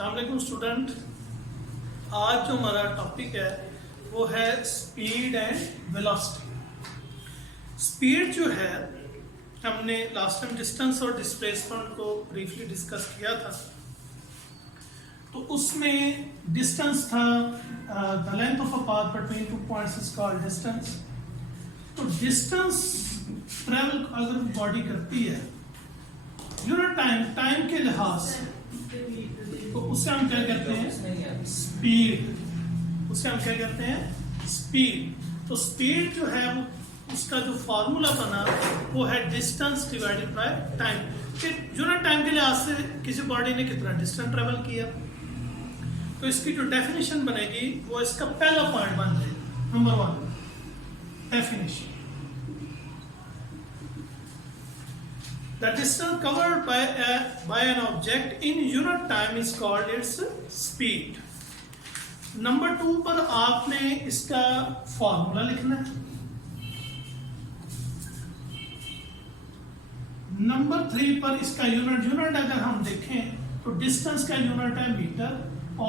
अस्सलाम वालेकुम स्टूडेंट। आज जो हमारा टॉपिक है वो है स्पीड एंड वेलोसिटी। स्पीड जो है हमने लास्ट टाइम डिस्टेंस और डिस्प्लेसमेंट को ब्रीफली डिस्कस किया था। तो उसमें डिस्टेंस था the length of a path between 2 points is called distance. तो डिस्टेंस ट्रेवल अगर बॉडी करती है यूनिट टाइम के लिहाज से, तो उससे हम क्या कहते हैं स्पीड। उससे हम क्या कहते हैं स्पीड। तो स्पीड जो है वो उसका जो फार्मूला बना वो है डिस्टेंस डिवाइडेड बाय टाइम। कि यूनिट टाइम के लिहाज से किसी बॉडी ने कितना डिस्टेंस ट्रेवल किया, तो इसकी जो डेफिनेशन बनेगी वो इसका पहला पॉइंट बन जाएगा। Number 1 definition, the distance covered by an object in unit time is called its speed. Number 2 पर आपने इसका फॉर्मूला लिखना है। नंबर 3 पर इसका यूनिट अगर हम देखें तो डिस्टेंस का यूनिट है मीटर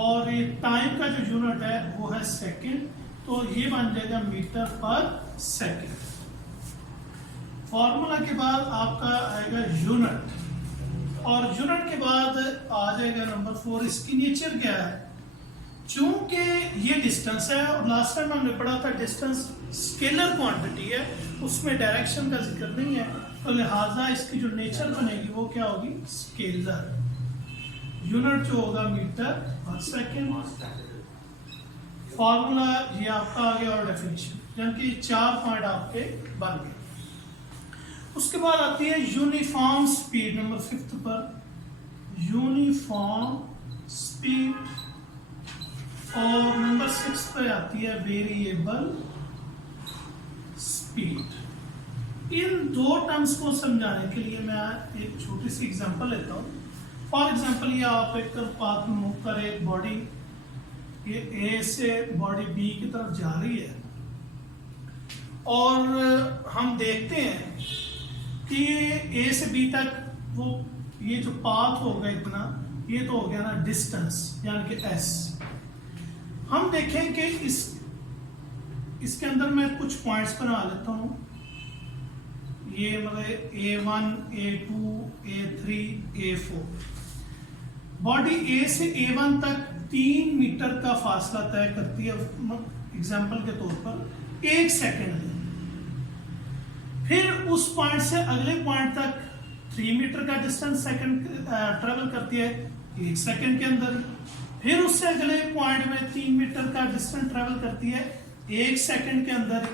और ये टाइम का जो यूनिट है वो है सेकंड, तो ये बन जाएगा मीटर पर सेकंड। फॉर्मूला के बाद आपका आएगा यूनिट और यूनिट के बाद आ जाएगा नंबर 4 इसकी नेचर क्या है। चूंकि ये डिस्टेंस है और लास्ट टाइम हमने पढ़ा था डिस्टेंस स्केलर क्वांटिटी है, उसमें डायरेक्शन का जिक्र नहीं है, तो लिहाजा इसकी जो नेचर बनेगी वो क्या होगी स्केलर। यूनिट जो होगा मीटर पर सेकेंड। फॉर्मूला ये आपका आ गया और डेफिनेशन, यानी कि 4 पॉइंट आपके बन गए। उसके बाद आती है यूनिफॉर्म स्पीड। नंबर 5 पर यूनिफॉर्म स्पीड और नंबर 6 पर आती है वेरिएबल स्पीड। इन 2 टर्म्स को समझाने के लिए मैं एक छोटी सी एग्जांपल लेता हूँ। फॉर एग्जांपल ये आप एक पाथ में मूव कर एक बॉडी ये ए से बॉडी बी की तरफ जा रही है और हम देखते हैं कि ये ए से बी तक वो ये जो पाथ होगा इतना, ये तो हो गया ना डिस्टेंस यानी कि एस। हम देखें कि इसके अंदर मैं कुछ पॉइंट्स बना लेता हूँ। ये मतलब A1, A2, A3, A4। Body ए से A1 तक 3 मीटर का फासला तय करती है एग्जाम्पल के तौर पर 1 सेकेंड में। फिर उस पॉइंट से अगले पॉइंट तक 3 मीटर का डिस्टेंस सेकंड ट्रेवल करती है 1 सेकंड के अंदर। फिर उससे अगले पॉइंट में 3 मीटर का डिस्टेंस ट्रेवल करती है 1 सेकंड के अंदर।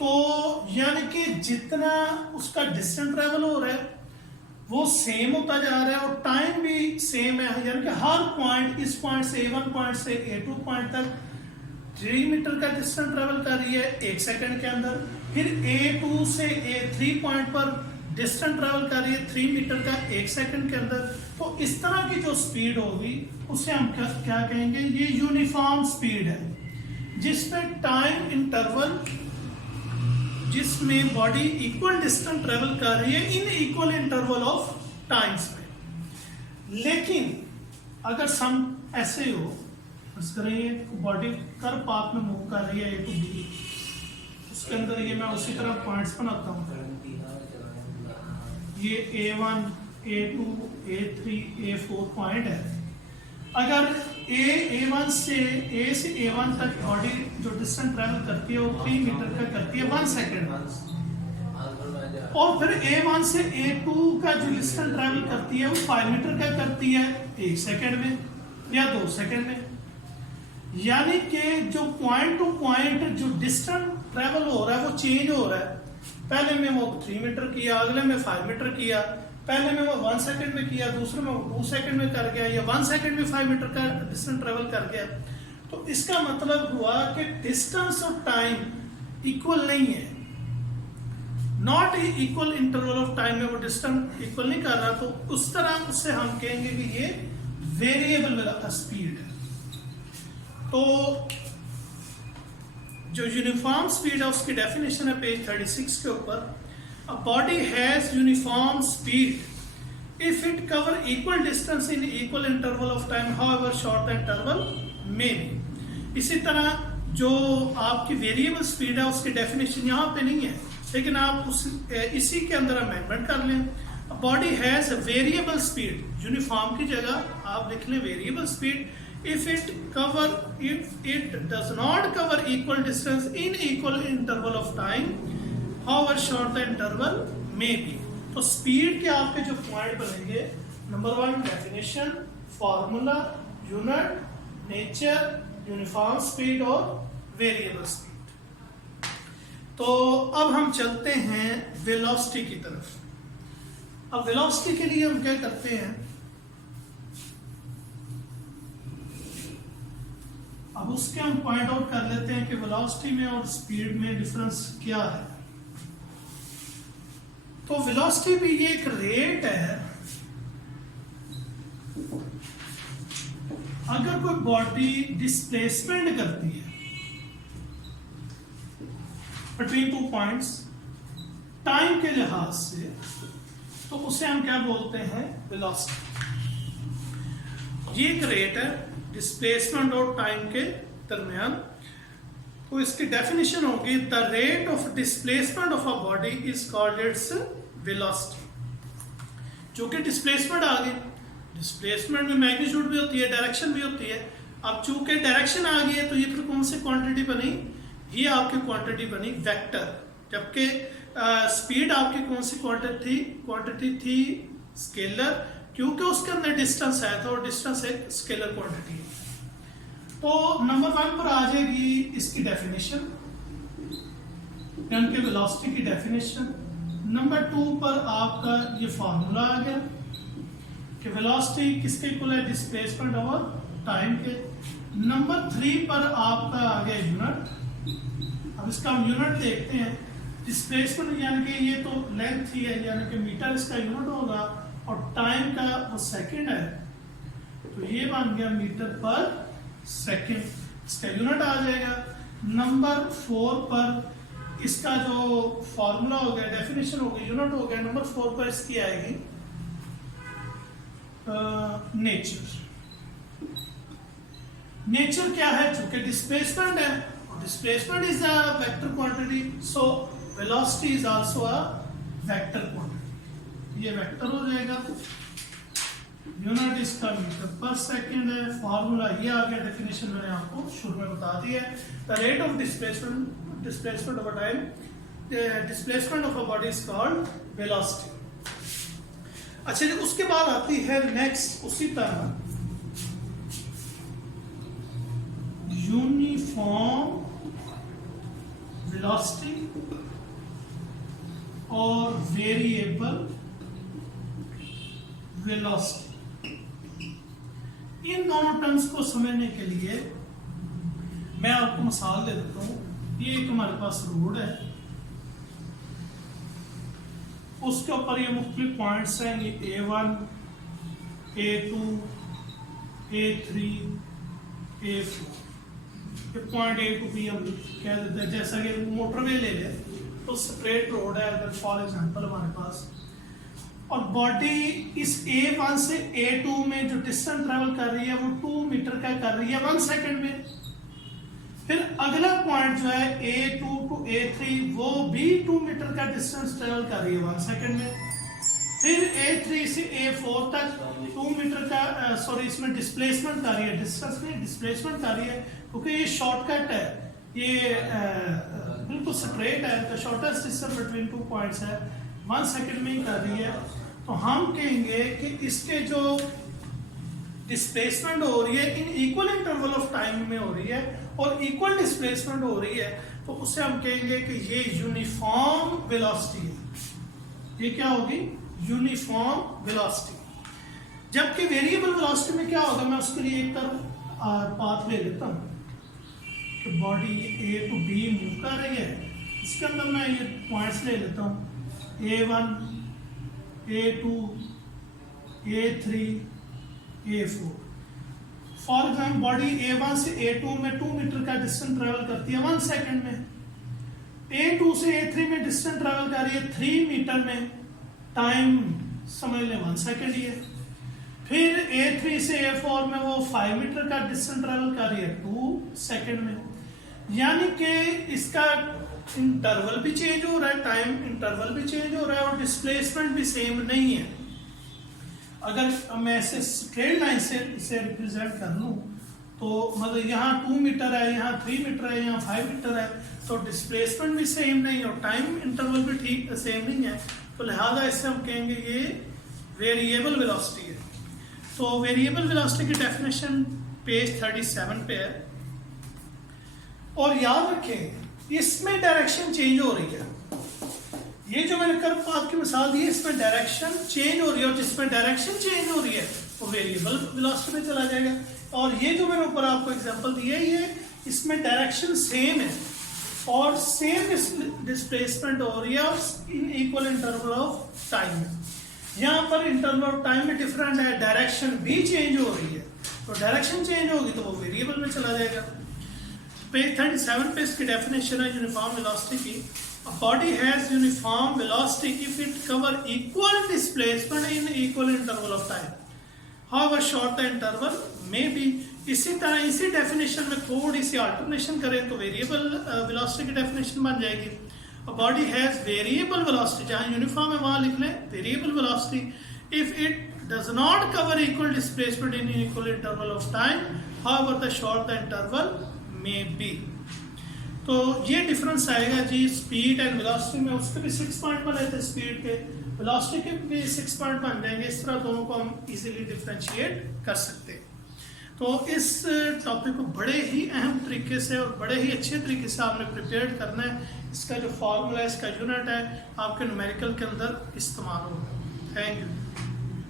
तो यानी कि जितना उसका डिस्टेंस ट्रेवल हो रहा है वो सेम होता जा रहा है और टाइम भी सेम है, यानी कि हर पॉइंट इस पॉइंट से A1 पॉइंट से A2 पॉइंट तक 3 मीटर का डिस्टेंस ट्रेवल कर रही है 1 सेकंड के अंदर। फिर A2 से A3 पॉइंट पर डिस्टेंस ट्रेवल कर रही है 3 मीटर का 1 सेकंड के अंदर। तो इस तरह की जो स्पीड होगी उसे हम क्या कहेंगे, ये यूनिफॉर्म स्पीड है जिसमें टाइम इंटरवल जिसमें बॉडी इक्वल डिस्टेंस ट्रेवल कर रही है in equal interval of times में। लेकिन अगर सम ऐसे हो, बॉडी कर पाथ में मूव कर रही है A to B, उसके अंदर ये मैं उसी तरह पॉइंट्स बनाता हूँ। ये A1, A2, A3, A4 point है। अगर A1 से A1 तक बॉडी जो डिस्टेंस ट्रेवल करती है वो 3 मीटर का करती है 1 सेकेंड में, और फिर A1 से A2 का जो डिस्टेंस ट्रेवल करती है वो 5 मीटर का करती है 1 सेकेंड में या 2 सेकेंड में। यानी कि जो पॉइंट टू पॉइंट जो डिस्टेंस ट्रेवल हो रहा है वो चेंज हो रहा है। पहले में वो 3 मीटर किया, अगले में 5 मीटर किया, पहले में वो 1 सेकंड में किया, दूसरे में वो 2 सेकंड में कर गया, या 1 सेकंड में 5 मीटर का डिस्टेंस ट्रेवल कर गया। तो इसका मतलब हुआ कि डिस्टेंस और टाइम इक्वल नहीं है, not equal interval of time में वो डिस्टेंस इक्वल नहीं कर रहा। तो उस तरह उससे हम कहेंगे कि ये वेरिएबल स्पीड है। तो जो यूनिफॉर्म स्पीड है उसकी डेफिनेशन है पेज 36 के ऊपर। A body has uniform speed if it cover equal distance in equal interval of time, however short the interval may be. इसी तरह जो आपकी वेरिएबल स्पीड है उसकी डेफिनेशन यहाँ पे नहीं है, लेकिन आप उस इसी के अंदर अमेंडमेंट कर लें. Body has variable speed, uniform की जगह आप लिख लें variable speed. if it does not cover equal distance in equal interval of time, however short the interval may be. तो स्पीड के आपके जो पॉइंट बनेंगे, number 1 definition, formula, unit, nature, uniform speed और वेरिएबल स्पीड. तो अब हम चलते हैं वेलोसिटी की तरफ. अब वेलोसिटी के लिए हम क्या करते हैं, अब उसके हम पॉइंट आउट कर लेते हैं कि वेलोसिटी में और स्पीड में डिफरेंस क्या है. तो वेलोसिटी भी ये एक रेट है. अगर कोई बॉडी डिस्प्लेसमेंट करती है बिटवीन 2 पॉइंट्स टाइम के लिहाज से, तो उसे हम क्या बोलते हैं, वेलोसिटी. ये एक रेट है डिस्प्लेसमेंट और टाइम के दरमियान. तो इसकी डेफिनेशन होगी, the rate of displacement of a body is called its velocity. जो कि डिस्प्लेसमेंट आ गई, डिस्प्लेसमेंट में मैग्नीट्यूड भी होती है, डायरेक्शन भी होती है. अब चूंकि डायरेक्शन आ गई है तो ये फिर कौन सी क्वांटिटी बनी, ये आपकी क्वांटिटी बनी वेक्टर. जबकि स्पीड आपकी कौन सी क्वांटिटी थी, स्केलर, क्योंकि उसके अंदर डिस्टेंस आया था और डिस्टेंस एक स्केलर क्वांटिटी है. तो नंबर 1 पर आ जाएगी इसकी डेफिनेशन, यानी कि वेलोसिटी की डेफिनेशन. नंबर 2 पर आपका ये फार्मूला आ गया कि वेलोसिटी किसके इक्वल है, डिस्प्लेसमेंट और टाइम के. नंबर 3 पर आपका आ गया यूनिट. अब इसका हम यूनिट देखते हैं. डिस्प्लेसमेंट यानी कि ये तो लेंथ ही है, यानी कि मीटर इसका यूनिट होगा, और टाइम का वो सेकंड है, तो ये बन गया मीटर पर सेकंड, इसका यूनिट आ जाएगा. नंबर 4 पर इसका जो फॉर्मूला हो गया, डेफिनेशन हो गई, यूनिट हो गया. नंबर 4 पर इसकी आएगी नेचर. नेचर क्या है, चूंकि डिस्प्लेसमेंट है, displacement is a vector quantity, so velocity is also a vector quantity. ये वेक्टर हो जाएगा. यूनिट इसका मीटर पर सेकंड है. फॉर्मूला ये आ गया, डेफिनेशन मैंने आपको शुरू में बता दी है. The rate of displacement of a time, displacement of a body is called velocity. अच्छा जी, उसके बाद आती है नेक्स्ट उसी तरह यूनिफॉर्म वेलोसिटी और वेरिएबल वेलोसिटी. इन दोनों टर्म्स को समझने के लिए मैं आपको मिसाल दे देता हूं. ये एक हमारे पास रोड है, उसके ऊपर ये मुख्तलिफ पॉइंट्स हैं, ये A1, A2, A3, A4. ये पॉइंट A to B हम कह देते हैं. जैसा कि मोटरवे ले ले तो स्ट्रेट रोड है अगर फॉर एग्जांपल हमारे पास, और बॉडी इस A1 से A2 में जो डिस्टेंस ट्रेवल कर रही है वो 2 मीटर का कर रही है 1 सेकंड में. फिर अगला पॉइंट जो है A2 to A3, वो भी 2 मीटर का डिस्टेंस ट्रेवल कर रही है 1 सेकंड में. फिर A3 से A4 तक 2 मीटर का इसमें डिस्प्लेसमेंट कर रही है, डिस्टेंस में डिस्प्लेसमेंट कर रही है, क्योंकि ये शॉर्टकट है, ये बिल्कुल स्ट्रेट है, तो शॉर्टेस्ट डिस्टेंस बिटवीन 2 पॉइंट्स है, 1 सेकंड में ही कर रही है. तो हम कहेंगे कि इसके जो डिस्प्लेसमेंट हो रही है in equal interval of time में हो रही है और इक्वल डिस्प्लेसमेंट हो रही है, तो उससे हम कहेंगे कि ये यूनिफॉर्म वेलोसिटी है. ये क्या होगी, यूनिफॉर्म वेलोसिटी. जबकि वेरिएबल वेलोसिटी में क्या होगा, मैं उसके लिए एक तरफ पाथ ले लेता हूँ कि body A to B move कर रही है. इसके अंदर मैं ये पॉइंट्स ले लेता हूँ, A1, A2, A3, A4. For example body A1 से A2 में 2 मीटर का डिस्टेंस ट्रेवल करती है 1 सेकंड में. A2 से A3 में डिस्टेंस ट्रेवल कर रही है 3 मीटर में टाइम समझ लें 1 सेकेंड ही है। फिर A3 से A4 में वो 5 मीटर का डिस्टेंस ट्रेवल कर रही है 2 सेकेंड में, यानी कि इसका इंटरवल भी चेंज हो रहा है, टाइम इंटरवल भी चेंज हो रहा है और डिस्प्लेसमेंट भी सेम नहीं है। अगर मैं इसे स्ट्रेट लाइन से इसे रिप्रेजेंट कर लूँ तो मतलब यहाँ 2 मीटर है, यहाँ 3 मीटर है, यहाँ 5 मीटर है, तो डिस्प्लेसमेंट भी सेम नहीं और टाइम इंटरवल भी ठीक सेम नहीं है, तो लिहाजा इससे हम कहेंगे ये वेरिएबल वेलोसिटी है। तो वेरिएबल वेलोसिटी की डेफिनेशन पेज 37 पे है। और याद रखें इसमें डायरेक्शन चेंज हो रही है। ये जो मैंने कर्व पाथ की मिसाल दी है इसमें डायरेक्शन चेंज हो रही है और जिसमें डायरेक्शन चेंज हो रही है वो वेरिएबल वेलोसिटी में चला जाएगा। और ये जो मैंने ऊपर आपको एग्जांपल दिया है ये इसमें डायरेक्शन सेम है और सेम डिस्प्लेसमेंट हो रही है in equal interval of time. यहाँ पर इंटरवल ऑफ टाइम में डिफरेंट है, डायरेक्शन भी चेंज हो रही है, तो डायरेक्शन चेंज होगी तो वो वेरिएबल में चला जाएगा। पेज 37 पे इसकी डेफिनेशन है यूनिफॉर्म वेलोसिटी की। A body has uniform velocity if it cover equal displacement in equal interval of time. However short the interval may be. इसी तरह इसी डेफिनेशन में थोड़ी सी अल्टरनेशन करें तो वेरिएबल वेलोसिटी की डेफिनेशन बन जाएगी। A body has variable velocity, जहाँ यूनिफॉर्म है वहाँ लिख लें variable velocity if it does not cover equal displacement in equal interval of time, however the short the interval may be. तो ये डिफरेंस आएगा जी स्पीड एंड वेलोसिटी में। उसके भी 6 पॉइंट बने थे स्पीड के, वेलोसिटी के भी 6 पॉइंट बन जाएंगे। इस तरह दोनों को हम इजीली डिफरेंशिएट कर सकते हैं। तो इस टॉपिक को बड़े ही अहम तरीके से और बड़े ही अच्छे तरीके से आपने प्रिपेयर करना है। इसका जो फॉर्मूला है, इसका यूनिट है, आपके न्यूमेरिकल के अंदर इस्तेमाल होगा। Thank you.